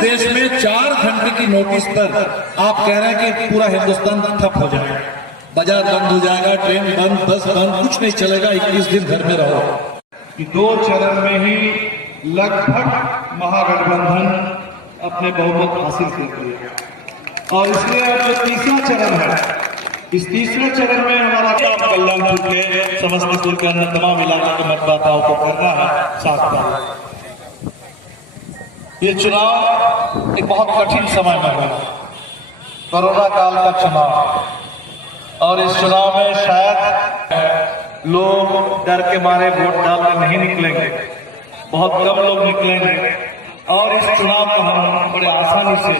देश में 4 घंटे की नोटिस पर आप कह रहे हैं कि पूरा हिंदुस्तान ठप हो जाएगा, बाजार बंद हो जाएगा, ट्रेन बंद, बस बंद, कुछ नहीं चलेगा, 21 दिन घर में रहो। कि 2 चरण में ही लगभग महागठबंधन अपने बहुमत हासिल कर लिया और इसलिए अब जो तीसरा चरण है, इस तीसरे चरण में हमारा काम कल्याणपुर के, समस्तीपुर के अन्य तमाम इलाके के मतदाताओं को करना है। 7 तारीख ये चुनाव एक बहुत कठिन समय में है, कोरोना काल का चुनाव, और इस चुनाव में शायद लोग डर के मारे वोट डालने नहीं निकलेंगे, बहुत कम लोग निकलेंगे और इस चुनाव को हम बड़े आसानी से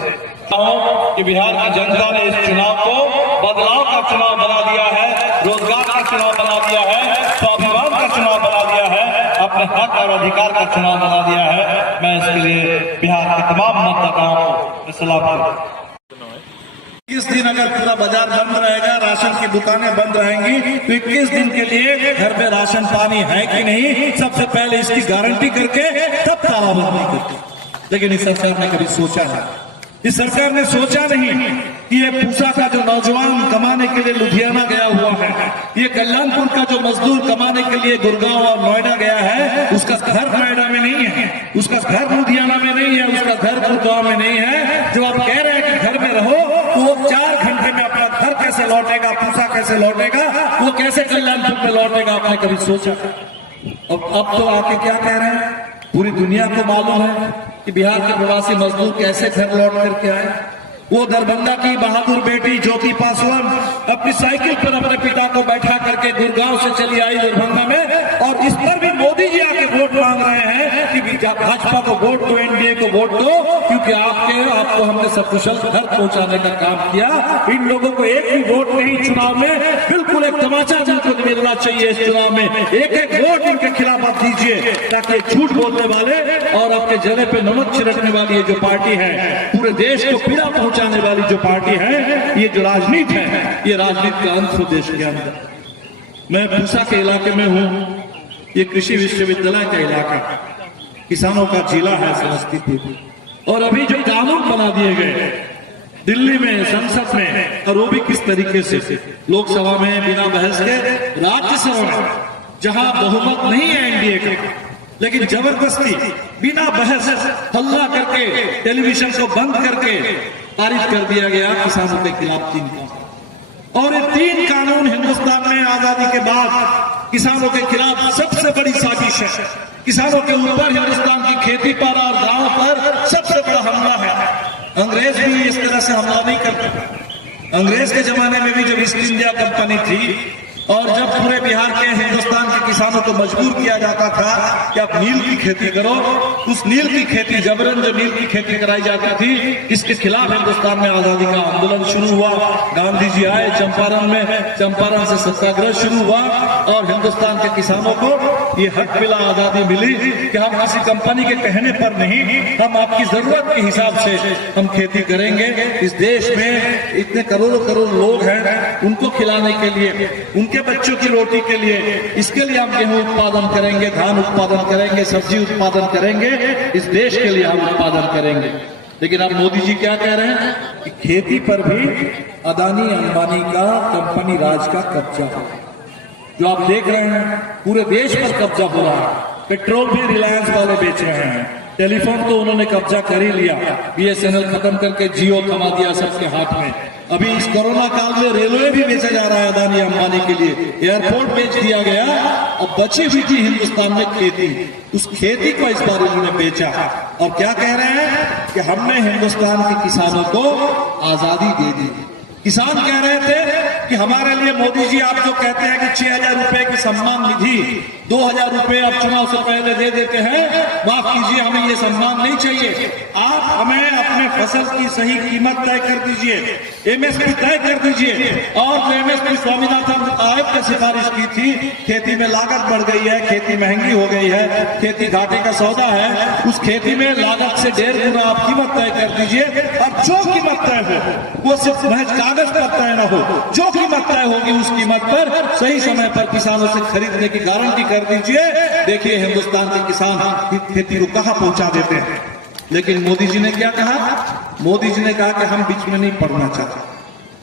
कि बिहार की जनता ने इस चुनाव को बदलाव का चुनाव बना दिया है, रोजगार का चुनाव बना दिया है, स्वाभिमान का चुनाव बना दिया है, अपने हक और अधिकार का चुनाव बना दिया है। मैं इसके लिए बिहार के तमाम मतदाताओं को सलाम करता हूं। इस दिन अगर पूरा बाजार बंद रहेगा, राशन की दुकानें बंद रहेंगी, तो 21 दिन के लिए घर में राशन पानी है कि नहीं, सबसे पहले इसकी गारंटी करके तब तालाबंदी करते। लेकिन इस सरकार ने कभी सोचा नहीं, इस सरकार ने सोचा नहीं कि ये पूसा का जो नौजवान कमाने के लिए लुधियाना गया हुआ है, ये कल्याणपुर का जो मजदूर कमाने के लिए गुड़गांव और नोएडा गया है, उसका घर नोएडा में नहीं है, उसका घर लुधियाना में नहीं है, उसका घर गुड़गांव में नहीं है। जो आप कह रहे हैं कि घर में रहो, तो वो 4 घंटे में अपना घर कैसे लौटेगा, पूसा कैसे लौटेगा, वो कैसे कल्याणपुर में लौटेगा, आपने कभी सोचा? अब तो आके क्या कह रहे हैं, पूरी दुनिया को मालूम है कि बिहार के प्रवासी मजदूर कैसे घर लौट करके आए। वो दरभंगा की बहादुर बेटी ज्योति पासवान अपनी साइकिल पर अपने पिता को बैठा करके गुड़गांव से चली आई दरभंगा में, और इस पर भी मोदी जी आके वोट मांग रहे हैं कि भाजपा को वोट दो, एनडीए को वोट दो, क्योंकि आपको हमने सकुशल घर पहुंचाने का काम किया। इन लोगों को एक भी वोट नहीं, चुनाव में बिल्कुल एक तमाचा जिनको मिलना चाहिए इस चुनाव में, एक वोट इनके खिलाफ आप दीजिए, ताकि झूठ बोलने वाले और आपके जले पे नमक छिड़कने वाली ये जो पार्टी है, पूरे देश को पीड़ा पहुंचाने वाली जो पार्टी है, ये जो राजनीति है, ये राजनीति का अंत हो देश के अंदर। मैं पूसा के इलाके में हूं, ये कृषि विश्वविद्यालय का इलाका, किसानों का जिला है समस्तीपुर, और अभी जो कानून बना दिए गए दिल्ली में संसद में, और वो भी किस तरीके से, लोकसभा में बिना बहस के, राज्यसभा में जहां बहुमत नहीं है एनडीए का, लेकिन जबरदस्ती बिना बहस हल्ला करके टेलीविजन को बंद करके पारित कर दिया गया किसानों के खिलाफ 3 कानून। और ये 3 कानून हिंदुस्तान में आजादी के बाद किसानों के खिलाफ सबसे बड़ी साजिश है। किसानों के ऊपर, हिंदुस्तान की खेती पर और गांव पर सबसे बड़ा हमला है। अंग्रेज भी इस तरह से हमला नहीं करते। अंग्रेज के जमाने में भी जब ईस्ट इंडिया कंपनी थी और जब पूरे बिहार के, हिंदुस्तान के किसानों को मजबूर किया जाता था कि आप नील की खेती करो, उस नील की खेती, जबरन जो नील की खेती कराई जाती थी, इसके खिलाफ हिंदुस्तान में आजादी का आंदोलन शुरू हुआ। गांधी जी आए चंपारण में, चंपारण से सत्याग्रह शुरू हुआ और हिंदुस्तान के किसानों को ये हक मिला, आजादी मिली कि हम किसी कंपनी के कहने पर नहीं, हम आपकी जरूरत के हिसाब से हम खेती करेंगे। इस देश में इतने करोड़ों करोड़ लोग हैं, उनको खिलाने के लिए, उनके बच्चों की रोटी के लिए, इसके लिए हम गेहूं उत्पादन करेंगे, धान उत्पादन करेंगे, सब्जी उत्पादन करेंगे, इस देश के लिए हम उत्पादन करेंगे। लेकिन अब मोदी जी क्या कह रहे हैं कि खेती पर भी अदानी अंबानी का कंपनी राज का कब्जा है। जो आप देख रहे हैं पूरे देश पर कब्जा हो रहा है। पेट्रोल भी रिलायंस वाले बेच रहे हैं, टेलीफोन तो उन्होंने कब्जा कर ही लिया, बीएसएनएल खत्म करके जियो थमा दिया सबके हाथ में। अभी इस कोरोना काल में रेलवे भी बेचा जा रहा है अदानी अंबानी के लिए, एयरपोर्ट बेच दिया गया। अब बची हुई थी हिंदुस्तान में खेती, उस खेती को इस बार उन्होंने बेचा और क्या कह रहे हैं कि हमने हिंदुस्तान के किसानों को आजादी दे दी। किसान कह रहे थे कि हमारे लिए मोदी जी आप जो कहते हैं कि 6,000 रुपए की सम्मान निधि 2,000 रुपए आप चुनाव से पहले दे देते हैं, माफ कीजिए, हमें ये सम्मान नहीं चाहिए। आप हमें अपने फसल की सही कीमत तय कर दीजिए, एमएसपी तय कर दीजिए। और जो एमएसपी स्वामीनाथन आयोग ने सिफारिश की थी, खेती में लागत बढ़ गई है, खेती महंगी हो गई है, खेती घाटे का सौदा है, उस खेती में लागत से 1.5 गुना आप कीमत तय कर दीजिए। और जो कीमत तय हो वो सिर्फ महज कागज पर तय न हो, जो कीमत तय होगी उस कीमत पर सही समय पर किसानों से खरीदने की गारंटी कर दीजिए। देखिए हिंदुस्तान के किसान खेती को कहां पहुंचा देते हैं। लेकिन मोदी जी ने क्या कहा? मोदी जी ने कहा कि हम बीच में नहीं पड़ना चाहते,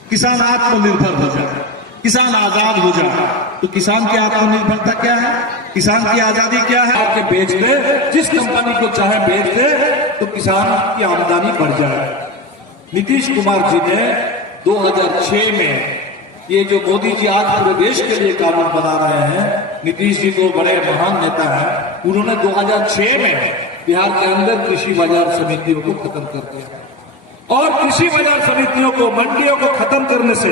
किसान आत्मनिर्भर हो जाए, किसान आजाद हो जाए। तो किसान की आत्मनिर्भरता क्या है? किसान की आजादी क्या है? आके बेच दे, जिस कंपनी को चाहे बेच दे, तो किसान की आमदनी बढ़ जाए। नीतीश कुमार जी ने 2006 में ये जो मोदी जी आज पूरे देश के लिए कानून बना रहे हैं, नीतीश जी तो बड़े महान नेता हैं, उन्होंने 2006 में बिहार के अंदर कृषि बाजार समितियों को खत्म कर दिया। और कृषि बाजार समितियों को, मंडियों को खत्म करने से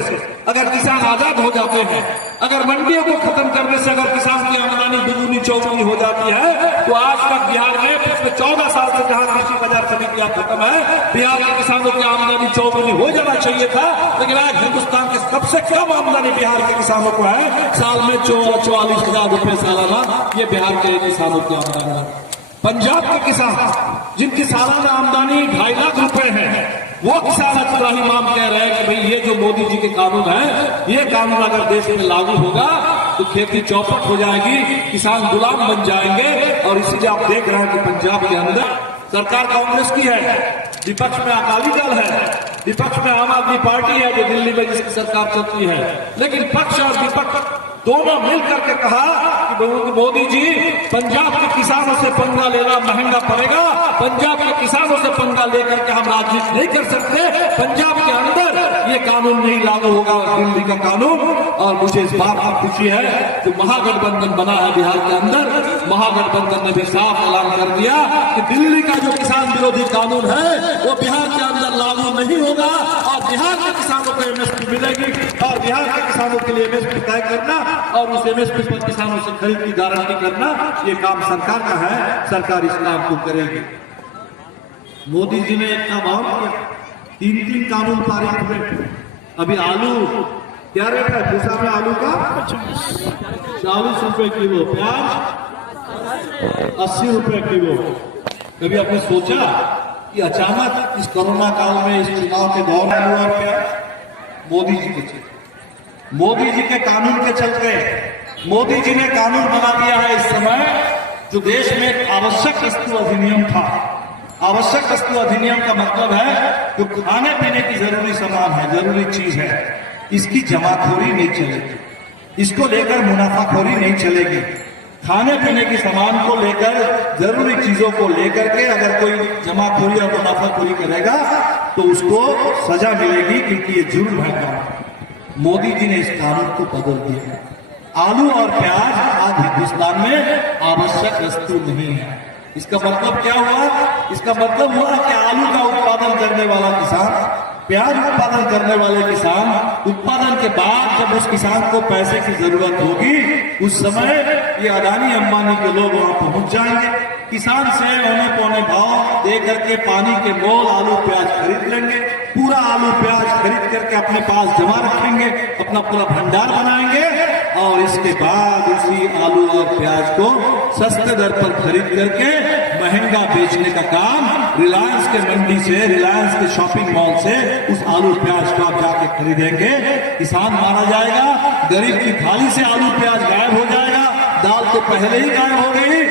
अगर किसान आजाद हो जाते हैं, अगर मंडियों को खत्म करने से अगर किसान की आमदनी दुगुनी चौगुनी हो जाती है, तो आज तक बिहार में पिछले 14 साल से जहां कृषि बाजार समितियां खत्म है, बिहार के किसानों की आमदनी चौगुनी हो जाना चाहिए था। लेकिन आज हिंदुस्तान के सबसे कम आमदनी बिहार के किसानों को है, साल में 44,000 रुपए सालाना, ये बिहार के किसानों की आमदनी है। पंजाब के किसान जिनकी सालाना आमदनी 2.5 लाख रुपए है, वो किसान अब्दुल इमाम कह रहे हैं कि भाई ये जो मोदी जी के कानून है, ये कानून अगर देश में लागू होगा तो खेती चौपट हो जाएगी, किसान गुलाम बन जाएंगे। और इसीलिए आप देख रहे हैं कि पंजाब के अंदर सरकार कांग्रेस की है, विपक्ष में अकाली दल है, विपक्ष में आम आदमी पार्टी है जो दिल्ली में जिसकी सरकार चलती है। लेकिन पक्ष और विपक्ष दोनों मिलकर के कहा कि मोदी जी, पंजाब के किसानों से पंगा लेना महंगा पड़ेगा, पंजाब के किसानों से पंगा लेकर के हम राजनीति नहीं कर सकते, पंजाब के अंदर ये कानून नहीं लागू होगा, दिल्ली का कानून। और मुझे इस बात की खुशी है कि महागठबंधन बना है बिहार के अंदर, महागठबंधन ने भी साफ ऐलान कर दिया कि दिल्ली का जो किसान विरोधी कानून है वो बिहार के अंदर लागू नहीं होगा, और बिहार के किसानों को एमएसपी मिलेगी, और बिहार के किसानों के लिए एमएसपी तय करना और उस एमएसपी पर किसानों से खरीद की गारंटी करना, ये काम सरकार का है, सरकार इस काम को करेगी। मोदी जी ने एक काम और किया, 3 कानून पारित हुए। अभी आलू क्या रेट है? पूसा में आलू का 40 रुपए किलो, प्याज 80 रुपए किलो। कभी आपने सोचा कि अचानक इस कोरोना काल में, इस चुनाव के दौरान आलू और प्याज? मोदी जी के मोदी जी के कानून के चलते, मोदी जी ने कानून बना दिया है इस समय, जो देश में एक आवश्यक वस्तु अधिनियम था। आवश्यक वस्तु अधिनियम का मतलब है जो खाने पीने की जरूरी सामान है, जरूरी चीज है, इसकी जमाखोरी नहीं चलेगी, इसको लेकर मुनाफाखोरी नहीं चलेगी। खाने पीने की सामान को लेकर, जरूरी चीजों को लेकर के अगर कोई जमाखोरी और मुनाफाखोरी करेगा तो उसको सजा मिलेगी, क्योंकि ये जुर्म है। मोदी जी ने इस कानून को बदल दिया। आलू और प्याज आज हिंदुस्तान में आवश्यक वस्तु नहीं है। इसका मतलब क्या हुआ? इसका मतलब हुआ कि आलू का उत्पादन करने वाला किसान, प्याज उत्पादन करने वाले किसान, उत्पादन के बाद जब उस किसान को पैसे की जरूरत होगी, उस समय ये अडानी अंबानी के लोग वहां पहुंच जाएंगे, किसान से औने पौने भाव दे करके पानी के मोल आलू प्याज खरीद लेंगे, पूरा आलू प्याज खरीद करके अपने पास जमा रखेंगे, अपना पूरा भंडार बनाएंगे, और इसके बाद उसी आलू और प्याज को सस्ते दर पर खरीद करके महंगा बेचने का काम रिलायंस के मंडी से, रिलायंस के शॉपिंग मॉल से उस आलू प्याज को आप जाके खरीदेंगे, किसान मारा जाएगा, गरीब की थाली से आलू प्याज गायब हो जाएगा, दाल तो पहले ही गायब हो गई,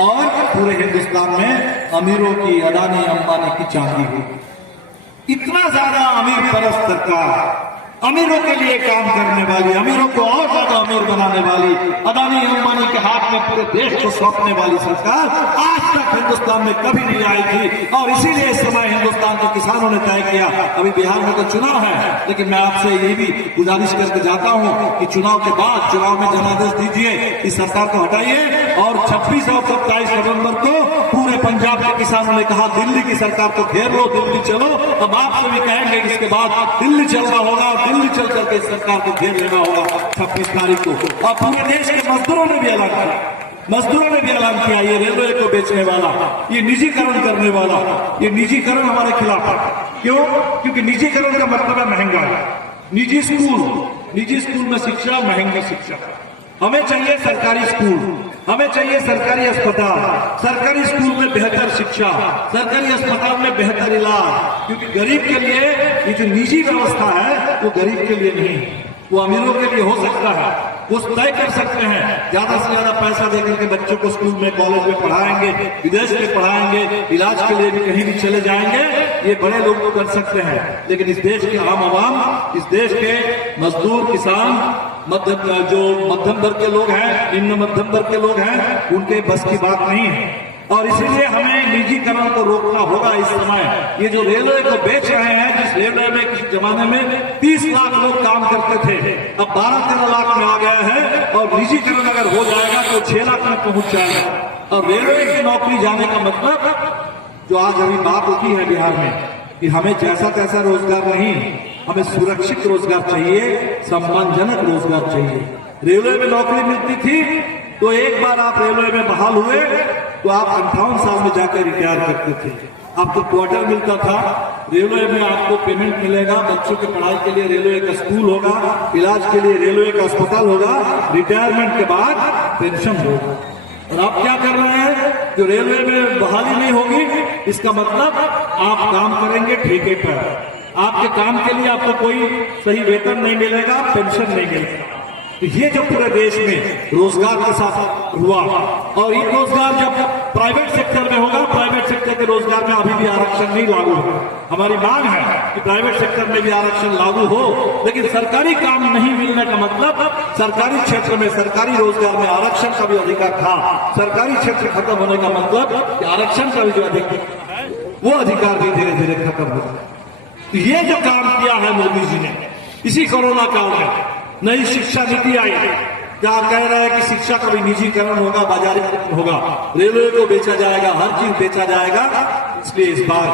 और पूरे हिंदुस्तान में अमीरों की, अडानी अंबानी की चांदी होगी। इतना ज्यादा अमीर परस्त सरकार, अमीरों के लिए काम करने वाली, अमीरों को और ज्यादा अमीर बनाने वाली, अडानी अंबानी के हाथ में पूरे देश को सौंपने वाली सरकार आज तक हिंदुस्तान में कभी नहीं आई थी। और इसीलिए इस समय हिंदुस्तान के किसानों ने तय किया, अभी बिहार में तो चुनाव है, लेकिन मैं आपसे ये भी गुजारिश करके जाता हूं कि चुनाव के बाद चुनाव में जनादेश दीजिए, इस सरकार को हटाइए, और 26 और 27 नवंबर को पूरे पंजाब के किसानों ने कहा दिल्ली की सरकार को घेर लो, दिल्ली चलो। अब आपसे भी कहेंगे इसके बाद दिल्ली चलना होगा, दिल्ली चल करके इस सरकार को घेर लेना होगा 26 तारीख को। और पूरे देश के मजदूरों ने भी ऐलान किया, मजदूरों ने भी ऐलान किया, ये रेलवे को बेचने वाला, ये निजीकरण करने वाला, ये निजीकरण हमारे खिलाफ है। क्यों? क्योंकि निजीकरण का मतलब है महंगा। निजी स्कूल में शिक्षा, महंगी शिक्षा। हमें चाहिए सरकारी स्कूल, हमें चाहिए सरकारी अस्पताल, सरकारी स्कूल में बेहतर शिक्षा, सरकारी अस्पताल में बेहतर इलाज, क्योंकि गरीब के लिए ये जो निजी व्यवस्था है वो गरीब के लिए नहीं, वो अमीरों के लिए हो सकता है, वो तय कर सकते हैं। ज्यादा से ज्यादा पैसा देकर के बच्चों को स्कूल में कॉलेज में पढ़ाएंगे, विदेश में पढ़ाएंगे, इलाज के लिए भी कहीं भी चले जाएंगे, ये बड़े लोग तो कर सकते हैं। लेकिन इस देश के आम आवाम, इस देश के मजदूर, किसान, जो मध्यम वर्ग के लोग हैं, निम्न मध्यम वर्ग के लोग हैं, उनके बस की बात नहीं है। और इसीलिए हमें निजीकरण को रोकना होगा। इस समय ये जो रेलवे को बेच रहे हैं, जिस रेलवे में किसी जमाने में 30 लाख लोग काम करते थे, अब 12-13 लाख में आ गया है। और निजीकरण अगर हो जाएगा तो 6 लाख में पहुंच जाएगा। और रेलवे की नौकरी जाने का मतलब जो आज अभी बात होती है बिहार में कि हमें जैसा तैसा रोजगार नहीं, हमें सुरक्षित रोजगार चाहिए, सम्मानजनक रोजगार चाहिए। रेलवे में नौकरी मिलती थी तो एक बार आप रेलवे में बहाल हुए तो आप 58 साल में जाकर रिटायर करते थे। आपको क्वार्टर मिलता था, रेलवे में आपको पेमेंट मिलेगा, बच्चों की पढ़ाई के लिए रेलवे का स्कूल होगा, इलाज के लिए रेलवे का अस्पताल होगा, रिटायरमेंट के बाद पेंशन होगा। और आप क्या कर रहे हैं? जो रेलवे में बहाली नहीं होगी, इसका मतलब आप काम करेंगे ठेके पर, आपके काम के लिए आपको कोई सही वेतन नहीं मिलेगा, पेंशन नहीं मिलेगा। तो ये जो पूरे देश में रोजगार के साथ हुआ, और ये रोजगार जब प्राइवेट सेक्टर में होगा, प्राइवेट सेक्टर के रोजगार में अभी भी आरक्षण नहीं लागू है। हमारी मांग है कि प्राइवेट सेक्टर में भी आरक्षण लागू हो, लेकिन सरकारी काम नहीं मिलने का मतलब सरकारी क्षेत्र में, सरकारी रोजगार में आरक्षण का भी अधिकार था। सरकारी क्षेत्र खत्म होने का मतलब कि आरक्षण का भी जो अधिकार है वो अधिकार भी धीरे धीरे खत्म हो जाए। तो ये जो काम किया है मोदी जी ने इसी कोरोना काल में, नई शिक्षा नीति आई, जहां कह रहे हैं कि शिक्षा का भी निजीकरण होगा, बाजारीकरण होगा, रेलवे को बेचा जाएगा, हर चीज बेचा जाएगा। इसलिए इस बार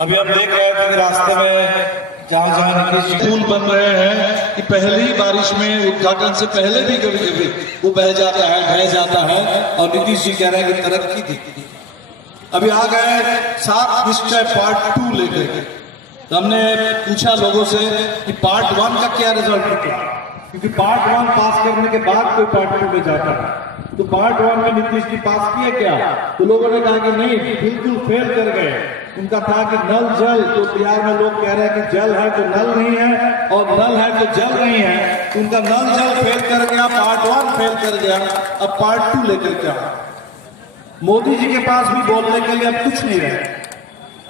अभी हम देख रहे थे कि रास्ते में जहां जहां स्कूल बन रहे हैं कि पहली बारिश में, उद्घाटन से पहले भी कभी कभी वो बह जाता है, ढह जाता है। और नीतीश जी कह रहे हैं कि तरक्की थी। अभी आ गए 7 निश्चय पार्ट 2 लेकर के। तो हमने पूछा लोगों से कि पार्ट 1 का क्या रिजल्ट निकला, क्योंकि पार्ट 1 पास करने के बाद कोई पार्ट 2 में जाता है। तो पार्ट 1 में नीतीश जी पास किए क्या? तो लोगों ने कहा कि नहीं, बिल्कुल फेल कर गए। उनका था कि नल जल, तो बिहार में लोग कह रहे हैं कि जल है तो नल नहीं है, और नल है तो जल नहीं है। तो उनका नल जल फेल कर गया, पार्ट 1 फेल कर गया। अब पार्ट 2 लेकर क्या? मोदी जी के पास भी बोलने के लिए अब कुछ नहीं रहे,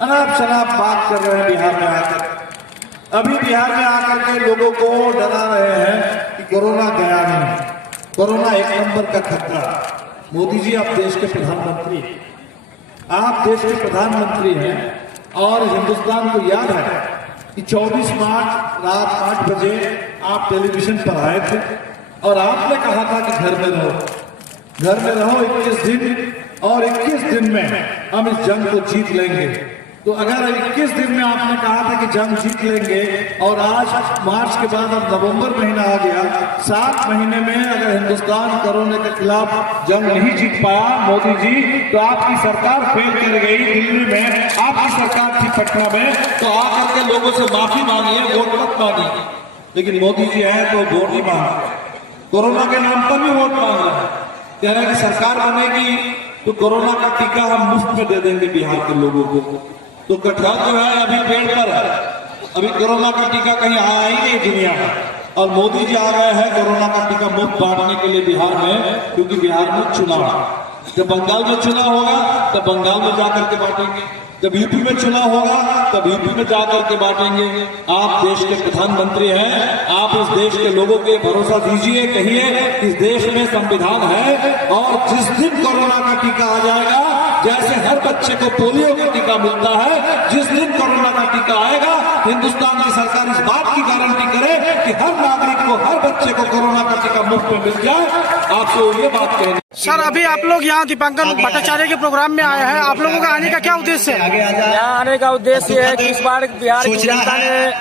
अनाप शनाप बात कर रहे हैं बिहार में आकर। अभी बिहार में आकर के लोगों को डरा रहे हैं कि कोरोना गया नहीं, कोरोना 1 नंबर का खतरा। मोदी जी आप देश के प्रधानमंत्री, आप देश के प्रधानमंत्री हैं, और हिंदुस्तान को याद है कि 24 मार्च रात 8 बजे आप टेलीविजन पर आए थे और आपने कहा था कि घर में रहो, घर में रहो 21 दिन, और 21 दिन में हम इस जंग को जीत लेंगे। तो अगर 21 दिन में आपने कहा था कि जंग जीत लेंगे, और आज मार्च के बाद अब नवंबर महीना आ गया, 7 महीने में अगर हिंदुस्तान कोरोना के खिलाफ जंग नहीं जीत पाया मोदी जी, तो आपकी सरकार फेल कर गई। दिल्ली में आपकी सरकार थी, पटना में, तो आकर के लोगों से माफी मांगिए, वोट मत मांगिए। लेकिन मोदी जी हैं तो वोट ही मांग रहे, कोरोना के नाम पर भी वोट मांग रहे हैं। कह रहे हैं कि सरकार बनेगी तो कोरोना का टीका हम मुफ्त में दे देंगे बिहार के लोगों को। तो कटरा जो है अभी पेड़ पर है, अभी कोरोना का टीका कहीं आया ही नहीं दुनिया में, और मोदी जी आ गए हैं कोरोना का टीका मुफ्त बांटने के लिए बिहार में, क्योंकि बिहार में चुनाव है। जब बंगाल में चुनाव होगा तब बंगाल में जाकर के बांटेंगे, जब यूपी में चुनाव होगा तब यूपी में जाकर के बांटेंगे। आप देश के प्रधानमंत्री हैं, आप इस देश के लोगों के भरोसा दीजिए, कहिए इस देश में संविधान है, और जिस दिन कोरोना का टीका आ जाएगा, जैसे हर बच्चे को पोलियो का टीका मिलता है, जिस दिन कोरोना का टीका आएगा, हिंदुस्तान की सरकार इस बात की गारंटी करे कि हर नागरिक को, हर बच्चे को कोरोना का टीका मुफ्त में मिल जाए। आपको ये बात कहनी। सर, अभी आप लोग यहाँ दीपांकर भट्टाचार्य के प्रोग्राम में आए हैं, आप लोगों का आने का क्या उद्देश्य है? यहाँ आने का उद्देश्य है कि इस बार बिहार की जनता ने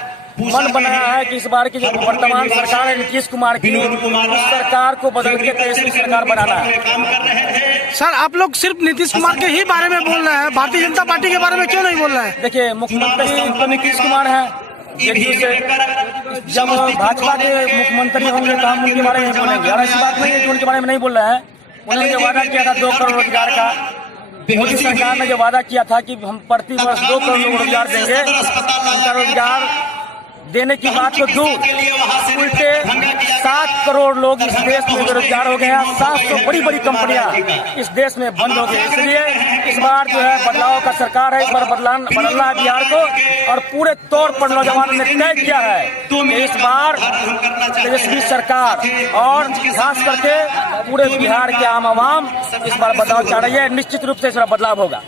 मन बनाया है कि इस बार की जो वर्तमान सरकार है नीतीश कुमार की, उस सरकार को बदल के तेजस्वी सरकार बनाना है। सर, आप लोग सिर्फ नीतीश कुमार के ही बारे में बोल रहे हैं, भारतीय जनता पार्टी के बारे में क्यों नहीं बोल रहे हैं? देखिए, मुख्यमंत्री तो नीतीश कुमार है, जब भाजपा के मुख्यमंत्री होंगे तो हम उनके बारे में बोलेंगे, और ऐसी बात नहीं है कि उनके बारे में नहीं बोल रहे हैं। उन्होंने जो वादा किया था 2 करोड़ रोजगार का, मोदी सरकार ने जो वादा किया था कि हम प्रति वर्ष 2 करोड़ लोग रोजगार देंगे, उनका रोजगार देने की बात तो दूर, उल्टे 7 करोड़ लोग इस देश में बेरोजगार हो गए हैं। 700 बड़ी बड़ी कंपनियां इस देश में बंद हो गई। इसलिए इस बार जो है बदलाव का सरकार है, इस बार बदलना है बिहार को, और पूरे तौर पर नौजवानों ने तय किया है कि इस बार तेजस्वी सरकार और खास करके पूरे बिहार के आम आवाम इस बार बदलाव चाह रही है। निश्चित रूप से इस बार बदलाव होगा।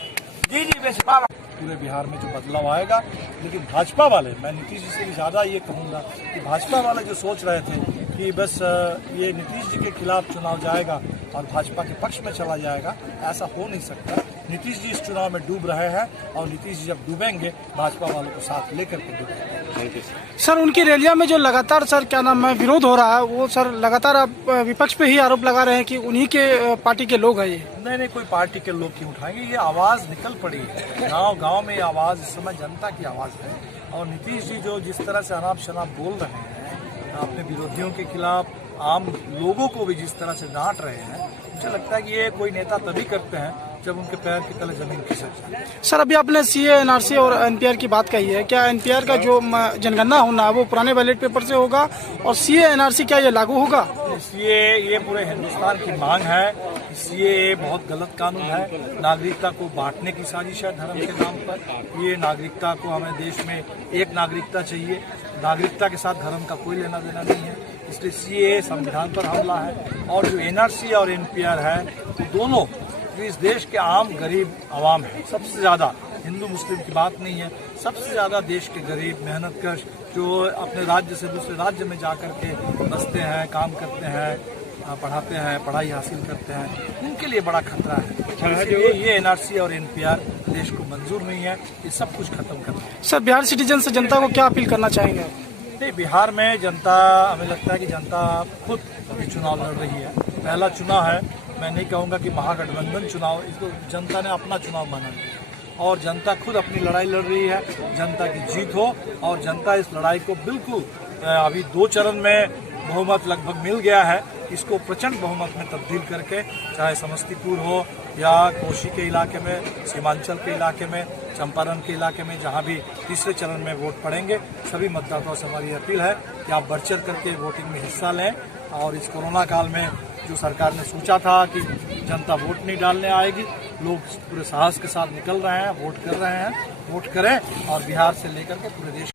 पूरे बिहार में जो बदलाव आएगा, लेकिन भाजपा वाले, मैं नीतीश जी से भी ज़्यादा ये कहूँगा कि भाजपा वाले जो सोच रहे थे कि बस ये नीतीश जी के खिलाफ चुनाव जाएगा और भाजपा के पक्ष में चला जाएगा, ऐसा हो नहीं सकता। नीतीश जी इस चुनाव में डूब रहे हैं और नीतीश जी जब डूबेंगे भाजपा वालों को साथ लेकर के डूबेंगे। सर उनकी रैलियों में जो लगातार सर क्या नाम है विरोध हो रहा है, वो सर लगातार आप विपक्ष पे ही आरोप लगा रहे हैं कि उन्हीं के पार्टी के लोग हैं ये। नहीं, कोई पार्टी के लोग क्यों उठाएंगे, ये आवाज़ निकल पड़ी है गाँव गाँव में। ये आवाज़ इस समय जनता की आवाज़ है, और नीतीश जी जो जिस तरह से अनाप शनाप बोल रहे हैं अपने विरोधियों के खिलाफ, आम लोगों को भी जिस तरह से डांट रहे हैं, मुझे लगता है कि ये कोई नेता तभी करते हैं जब उनके पैर की तले जमीन खिसक जाए। सर अभी आपने सीए, एनआरसी और एनपीआर की बात कही है, क्या एनपीआर का जो जनगणना होना है वो पुराने बैलेट पेपर से होगा, और सीए एनआरसी क्या ये लागू होगा? इसलिए ये पूरे हिंदुस्तान की मांग है। इसलिए बहुत गलत कानून है, नागरिकता को बांटने की साजिश है धर्म के नाम पर। ये नागरिकता को, हमें देश में एक नागरिकता चाहिए, नागरिकता के साथ धर्म का कोई लेना देना नहीं है। इसलिए सीए संविधान पर हमला है, और जो एनआरसी और एनपीआर है तो दोनों जो इस देश के आम गरीब आवाम है, सबसे ज़्यादा, हिंदू मुस्लिम की बात नहीं है, सबसे ज़्यादा देश के गरीब मेहनतकश जो अपने राज्य से दूसरे राज्य में जा कर के बसते हैं, काम करते हैं, पढ़ाते हैं, पढ़ाई हासिल करते हैं, उनके लिए बड़ा खतरा है। ये एनआरसी और एनपीआर देश को मंजूर नहीं है, ये सब कुछ खत्म करना है। सर बिहार सिटीजन से जनता को क्या अपील करना चाहेंगे? नहीं, बिहार में जनता, हमें लगता है कि जनता खुद अभी चुनाव लड़ रही है। पहला चुनाव है, मैं नहीं कहूँगा कि महागठबंधन चुनाव, इसको जनता ने अपना चुनाव माना है, और जनता खुद अपनी लड़ाई लड़ रही है। जनता की जीत हो, और जनता इस लड़ाई को बिल्कुल, अभी 2 चरण में बहुमत लगभग मिल गया है, इसको प्रचंड बहुमत में तब्दील करके, चाहे समस्तीपुर हो या कोशी के इलाके में, सीमांचल के इलाके में, चंपारण के इलाके में, जहां भी तीसरे चरण में वोट पड़ेंगे, सभी मतदाताओं से हमारी अपील है कि आप बढ़ चढ़ करके वोटिंग में हिस्सा लें। और इस कोरोना काल में जो सरकार ने सोचा था कि जनता वोट नहीं डालने आएगी, लोग पूरे साहस के साथ निकल रहे हैं, वोट कर रहे हैं, वोट करें और बिहार से लेकर के पूरे देश